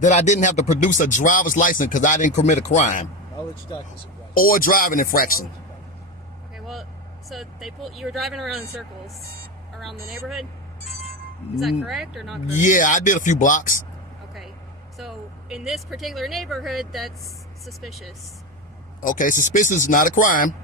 that I didn't have to produce a driver's license because I didn't commit a crime. I'll let you talk to Supervisor. Or a driving infraction. Okay, well, so you were driving around in circles around the neighborhood? Is that correct or not correct? Yeah, I did a few blocks. Okay, so in this particular neighborhood, that's suspicious. Okay, suspicious is not a crime.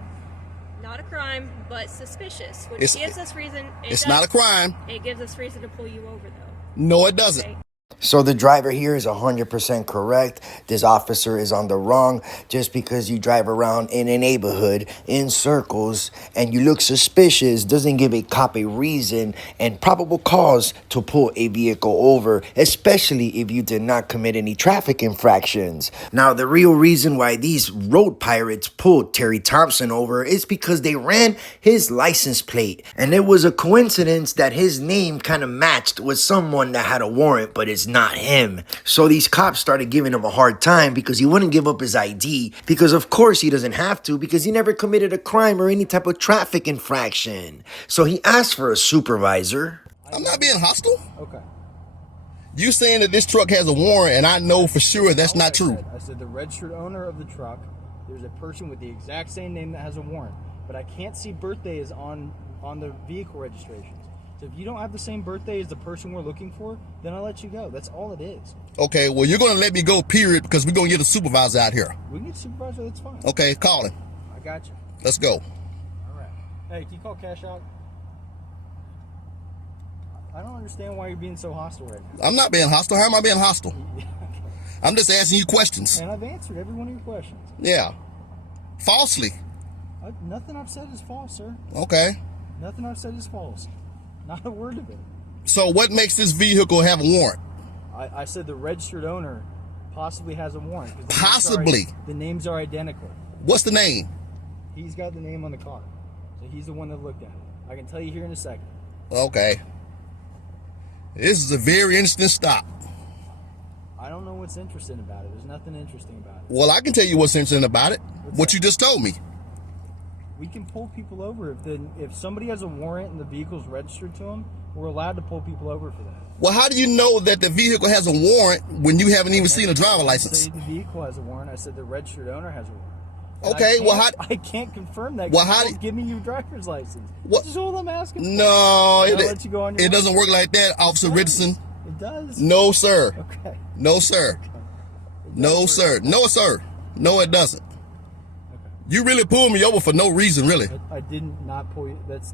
Not a crime, but suspicious, which gives us reason. It's not a crime. It gives us reason to pull you over, though. No, it doesn't. Okay. So the driver here is 100% correct. This officer is on the wrong. Just because you drive around in a neighborhood in circles and you look suspicious doesn't give a cop a reason and probable cause to pull a vehicle over, especially if you did not commit any traffic infractions. Now, the real reason why these road pirates pulled Terry Thompson over is because they ran his license plate. And it was a coincidence that his name kind of matched with someone that had a warrant, but it's not him. So these cops started giving him a hard time because he wouldn't give up his ID, because of course he doesn't have to, because he never committed a crime or any type of traffic infraction. So he asked for a supervisor. I'm not being hostile. Okay. You saying that this truck has a warrant, and I know for sure that's not true. I said the registered owner of the truck, there's a person with the exact same name that has a warrant, but I can't see birthday is on the vehicle registrations. So if you don't have the same birthday as the person we're looking for, then I'll let you go. That's all it is. Okay, well, you're going to let me go, period, because we're going to get a supervisor out here. We can get a supervisor, that's fine. Okay, call him. I got you. Let's go. All right. Hey, can you call cash out? I don't understand why you're being so hostile right now. I'm not being hostile. How am I being hostile? Okay. I'm just asking you questions. And I've answered every one of your questions. Yeah. Falsely. Nothing I've said is false, sir. Okay. Nothing I've said is false. Not a word of it. So what makes this vehicle have a warrant? I said the registered owner possibly has a warrant. Possibly. The names are identical. What's the name? He's got the name on the car. So he's the one that looked at it. I can tell you here in a second. Okay. This is a very interesting stop. I don't know what's interesting about it. There's nothing interesting about it. Well, I can tell you what's interesting about it. What you just told me. We can pull people over if somebody has a warrant and the vehicle's registered to them. We're allowed to pull people over for that. Well, how do you know that the vehicle has a warrant when you haven't even seen a driver license? I said the vehicle has a warrant. I said the registered owner has a warrant. Okay, I can't confirm that. Well, how do you give me your driver's license? What? This is all I'm asking for. No, it doesn't work like that, Officer Richardson. It does. No, sir. Okay. No, sir. Okay. No, sir. No, sir. No, it doesn't. You really pulled me over for no reason, really. I didn't not pull you. That's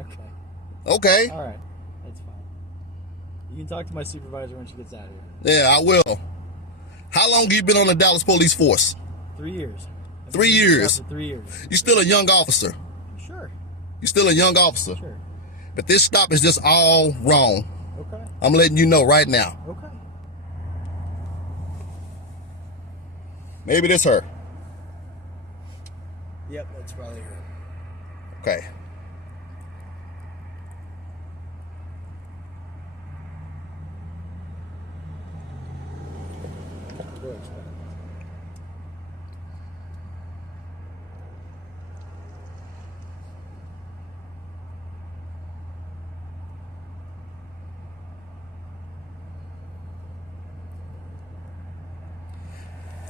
okay. Okay. All right, that's fine. You can talk to my supervisor when she gets out of here. Yeah, I will. How long have you been on the Dallas Police Force? 3 years. 3 years. For 3 years. You're still a young officer. Sure. You're still a young officer. Sure. But this stop is just all wrong. Okay. I'm letting you know right now. Okay. Maybe this her. Yep, that's probably her. Okay.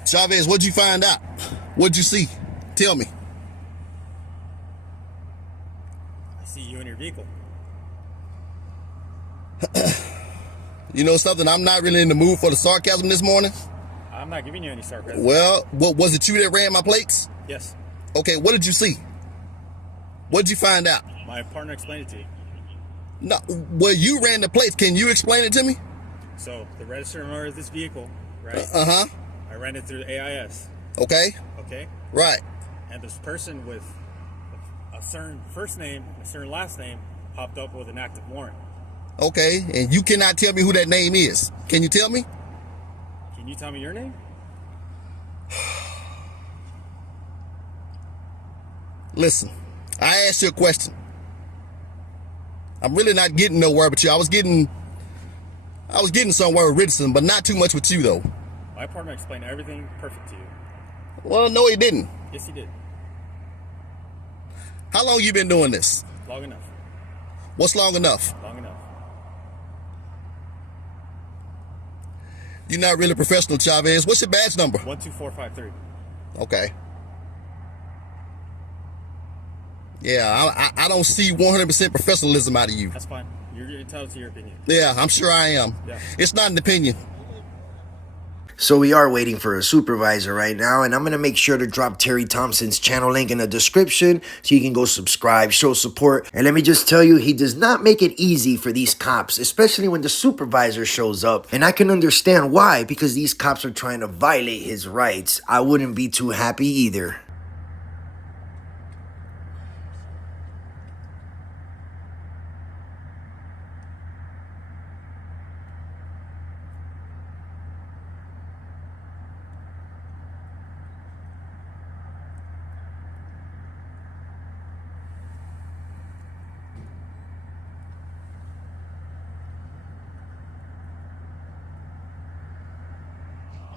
Chavez, what'd you find out? What'd you see? Tell me. I see you in your vehicle. You know something? I'm not really in the mood for the sarcasm this morning. I'm not giving you any sarcasm. Well, was it you that ran my plates? Yes. Okay, what did you see? What did you find out? My partner explained it to you. No, well, you ran the plates. Can you explain it to me? So, the registered owner of this vehicle, right? Uh-huh. I ran it through AIS. Okay. Okay? Right. And this person with a certain first name, a certain last name, popped up with an active warrant. Okay, and you cannot tell me who that name is. Can you tell me? Can you tell me your name? Listen, I asked you a question. I'm really not getting nowhere with you. I was getting somewhere with Richardson, but not too much with you, though. My partner explained everything perfect to you. Well, no, he didn't. Yes, he did. How long you been doing this? Long enough. What's long enough? Long enough. You're not really professional, Chavez. What's your badge number? 12453. Okay. Yeah, I don't see 100% professionalism out of you. That's fine. You're entitled to your opinion. Yeah, I'm sure I am. Yeah. It's not an opinion. So we are waiting for a supervisor right now, and I'm going to make sure to drop Terry Thompson's channel link in the description so you can go subscribe, show support. And let me just tell you, he does not make it easy for these cops, especially when the supervisor shows up. And I can understand why, because these cops are trying to violate his rights. I wouldn't be too happy either.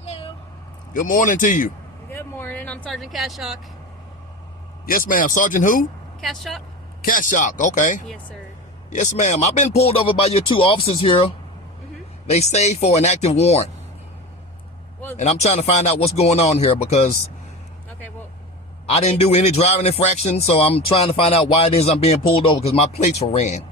Hello. Good morning to you. Good morning. I'm Sergeant Cashock. Yes, ma'am. Sergeant who? Cashock? Cashock. Okay. Yes, sir. Yes, ma'am. I've been pulled over by your two officers here. They say for an active warrant. Well, And I'm trying to find out what's going on here because okay, well, I didn't do any driving infraction, so I'm trying to find out why it is I'm being pulled over because my plates were ran.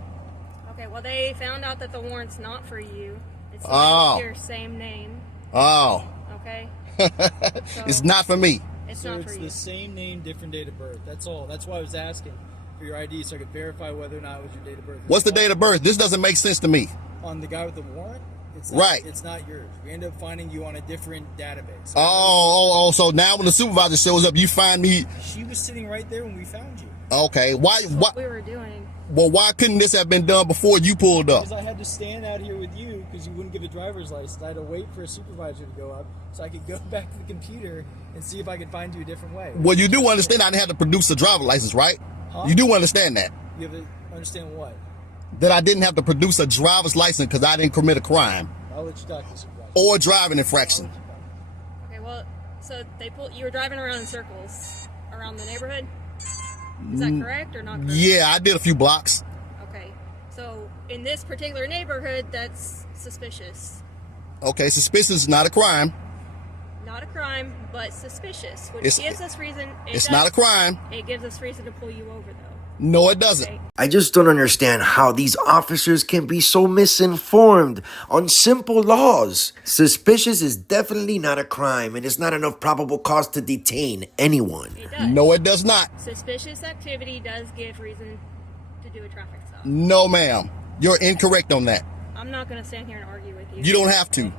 okay, well, they found out that the warrant's not for you. It's Oh. not your same name, Oh, okay? So, it's not for me. It's Sir, not for it's you. the same name, different date of birth. That's all. That's why I was asking for your ID so I could verify whether or not it was your date of birth. What's the date of birth? This doesn't make sense to me. On the guy with the warrant? It's Right. It's not yours. We end up finding you on a different database. Oh, so now when the supervisor shows up, you find me. She was sitting right there when we found you. Okay, why? What we were doing. Well, why couldn't this have been done before you pulled up? Because I had to stand out here with you because you wouldn't give a driver's license. I had to wait for a supervisor to go up so I could go back to the computer and see if I could find you a different way. Well, you do understand I didn't have to produce a driver's license, right? Huh? You do understand that? You have to understand what? That I didn't have to produce a driver's license because I didn't commit a crime I'll let you talk to the supervisor. or driving infraction. Okay, well, so you were driving around in circles around the neighborhood? Is that correct or not correct? Yeah, I did a few blocks. Okay, so in this particular neighborhood, that's suspicious. Okay, suspicious is not a crime. Not a crime, but suspicious, which It's- gives us reason. It's not a crime. It gives us reason to pull you over, though. No, it doesn't. Okay. I just don't understand how these officers can be so misinformed on simple laws. Suspicious is definitely not a crime, and it's not enough probable cause to detain anyone. It does. No, it does not. Suspicious activity does give reason to do a traffic stop. No, ma'am. You're incorrect on that. I'm not going to stand here and argue with you. You don't have to.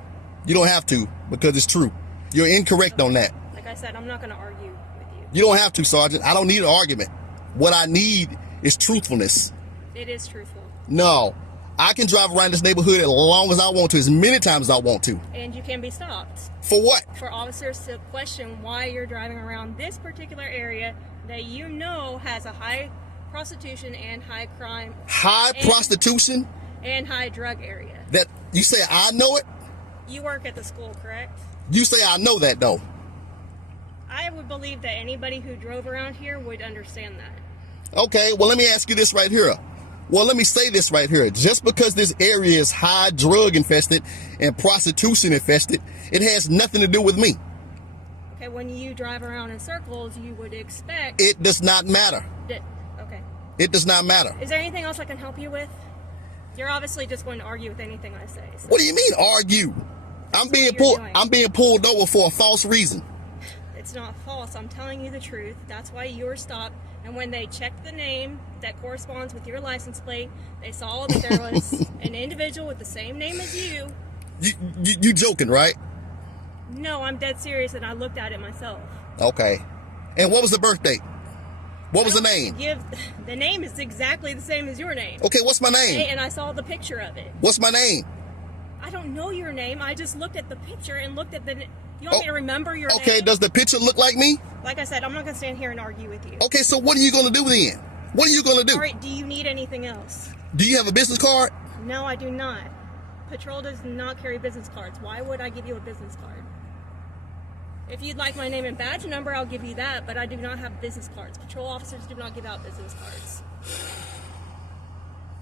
You don't have to because it's true. You're incorrect on that. Like I said, I'm not going to argue with you. You don't have to, Sergeant. I don't need an argument. What I need is truthfulness. It is truthful. No, I can drive around this neighborhood as long as I want to, as many times as I want to. And you can be stopped. For what? For officers to question why you're driving around this particular area that you know has a high prostitution and high crime High And- prostitution? and high drug area. That you say I know it? You work at the school, correct? You say I know that though. I would believe that anybody who drove around here would understand that. Okay, well let me ask you this right here. Well, let me say this right here. Just because this area is high drug infested and prostitution infested, it has nothing to do with me. Okay, when you drive around in circles, you would expect It does not matter. that. Okay. It does not matter. Is there anything else I can help you with? You're obviously just going to argue with anything I say. So What do you mean argue? I'm being what you're pulled. doing. I'm being pulled over for a false reason. it's not false. I'm telling you the truth. That's why you were stopped. And when they checked the name that corresponds with your license plate, they saw that there was an individual with the same name as you. You joking, right? No, I'm dead serious, and I looked at it myself. Okay. And what was the birthday? What was the name? The name is exactly the same as your name. Okay, what's my name? And I saw the picture of it. What's my name? I don't know your name. I just looked at the picture and looked at the. You want me to remember your Okay, name? does the picture look like me? Like I said, I'm not going to stand here and argue with you. Okay, so what are you going to do then? What are you going to do? All right, do you need anything else? Do you have a business card? No, I do not. Patrol does not carry business cards. Why would I give you a business card? If you'd like my name and badge number, I'll give you that, but I do not have business cards. Patrol officers do not give out business cards.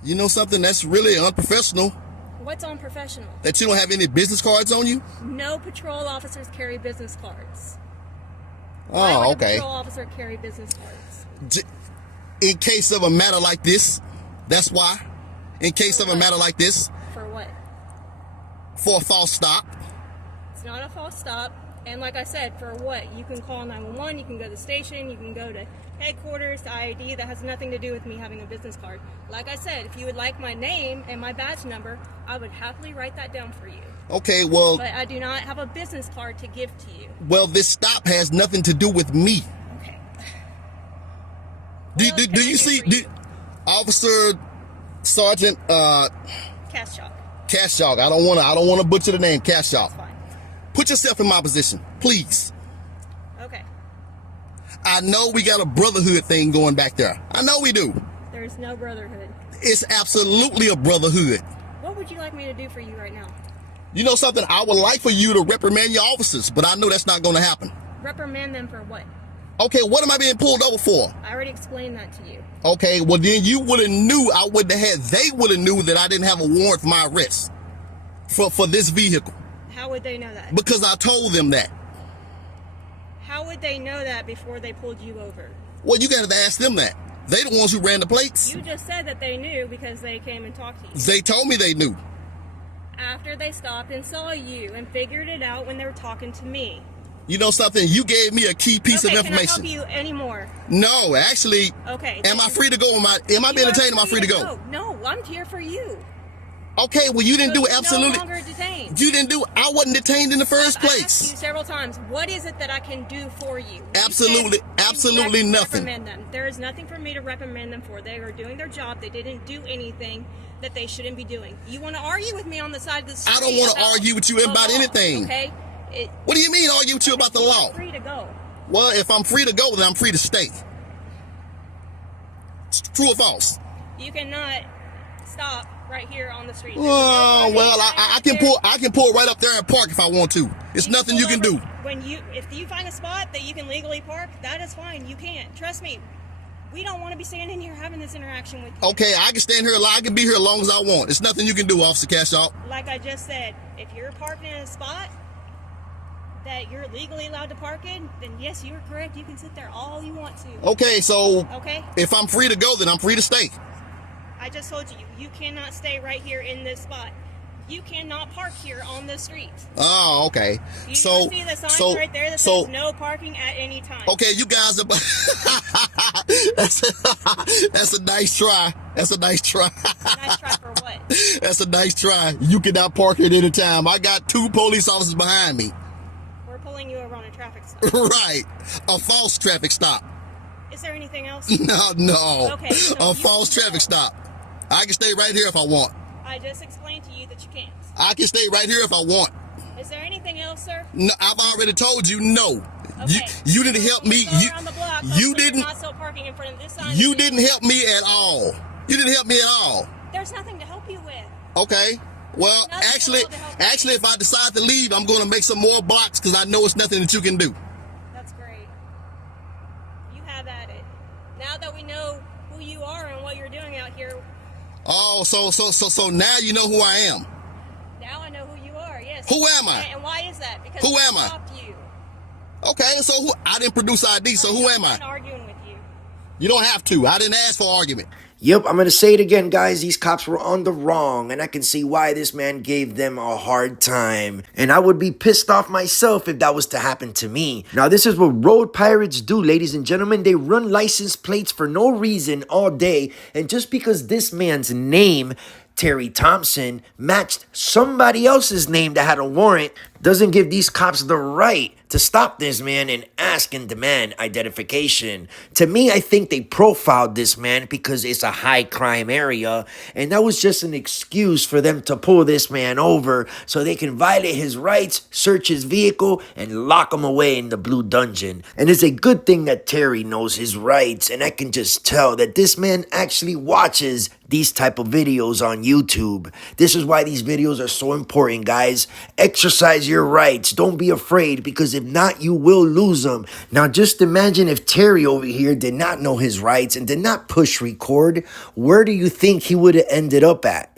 You know something? That's really unprofessional. What's unprofessional? That you don't have any business cards on you? No patrol officers carry business cards. Why Oh, would a okay. patrol officer carry business cards? In case of a matter like this, that's why. In case of a matter like this, For what? for a false stop. It's not a false stop. And like I said, for what? You can call 911, you can go to the station, you can go to headquarters, to IID. That has nothing to do with me having a business card. Like I said, if you would like my name and my badge number, I would happily write that down for you. Okay, well, But I do not have a business card to give to you. well, this stop has nothing to do with me. Okay. Do, What else do, can do I you do see, for you? Officer Sergeant Cash chalk. Cashog? I don't want to butcher the name, Cashog. Fine. Put yourself in my position, please. Okay. I know we got a brotherhood thing going back there. I know we do. There's no brotherhood. It's absolutely a brotherhood. What would you like me to do for you right now? You know something? I would like for you to reprimand your officers, but I know that's not going to happen. Reprimand them for what? Okay, what am I being pulled over for? I already explained that to you. Okay, well then you would have knew I wouldn't have had. They would have knew that I didn't have a warrant for my arrest for this vehicle How would they know that? because I told them that. How would they know that before they pulled you over? Well, you got to ask them that. They the ones who ran the plates. You just said that they knew because they came and talked to you. They told me they knew. After they stopped and saw you and figured it out when they were talking to me. You know something? You gave me a key piece Okay, of can I information. help you anymore? No, actually. Okay. Am I free to go? Am I being You are detained? Am I free to go? No, I'm here for you. Okay, well you didn't So do you're absolutely. no longer detained. You didn't do. I wasn't detained in the first I've asked you place. several times, what is it that I can do for you? You Absolutely- said absolutely you nothing. Reprimand them. There is nothing for me to reprimand them for. They are doing their job. They didn't do anything that they shouldn't be doing. You want to argue with me on the side of the street? I don't want to about argue with you the about law, anything. Okay. What do you mean argue with you about the law? You're free to go. Well, if I'm free to go, then I'm free to stay. It's true or false? You cannot stop right here on the street. There's Oh no well, parking I right can there. pull. I can pull right up there and park if I want to. It's You nothing pull you can over do. if you find a spot that you can legally park, that is fine. You can't. Trust me. We don't want to be standing here having this interaction with you. Okay, I can stand here. I can be here as long as I want. It's nothing you can do, Officer Cashout. Like I just said, if you're parking in a spot that you're legally allowed to park in, then yes, you're correct. You can sit there all you want to. Okay, so Okay? if I'm free to go, then I'm free to stay. I just told you, you cannot stay right here in this spot. You cannot park here on the street. Oh, okay. You So, see the sign so, right there that so, says no parking at any time. okay, you guys are. that's a nice try. That's a nice try. Nice try for what? That's a nice try. You cannot park at any time. I got 2 police officers behind me. We're pulling you over on a traffic stop. Right. A false traffic stop. Is there anything else? No. Okay, so A you false can traffic go. stop. I can stay right here if I want. I just explained to you that you can't. I can stay right here if I want. Is there anything else, sir? No, I've already told you no. Okay. You didn't help me. Go around the block, You hopefully didn't. You're not still parking in front of this sign. You didn't help me at all. You didn't help me at all. There's nothing to help you with. Okay. Well, Nothing actually, at all to help you. actually, if I decide to leave, I'm going to make some more blocks because I know it's nothing that you can do. That's great. You have at it. Now that we know who you are and what you're doing out here, Oh, so now you know who I am. now I know who you are. Yes. Who am I? And why is that? Because Who I am I? stopped you. Okay, so I didn't produce ID, so who am I'm I? not arguing with you. You don't have to. I didn't ask for argument. Yep, I'm gonna say it again, guys. These cops were on the wrong, and I can see why this man gave them a hard time. And I would be pissed off myself if that was to happen to me. Now, this is what road pirates do, ladies and gentlemen. They run license plates for no reason all day, and just because this man's name, Terry Thompson, matched somebody else's name that had a warrant, doesn't give these cops the right to stop this man and ask and demand identification. To me, I think they profiled this man because it's a high crime area, and that was just an excuse for them to pull this man over so they can violate his rights, search his vehicle, and lock him away in the blue dungeon. And it's a good thing that Terry knows his rights, and I can just tell that this man actually watches these type of videos on YouTube. This is why these videos are so important, guys. Exercise your rights. Don't be afraid, because if not, you will lose them. Now, just imagine if Terry over here did not know his rights and did not push record. Where do you think he would have ended up at?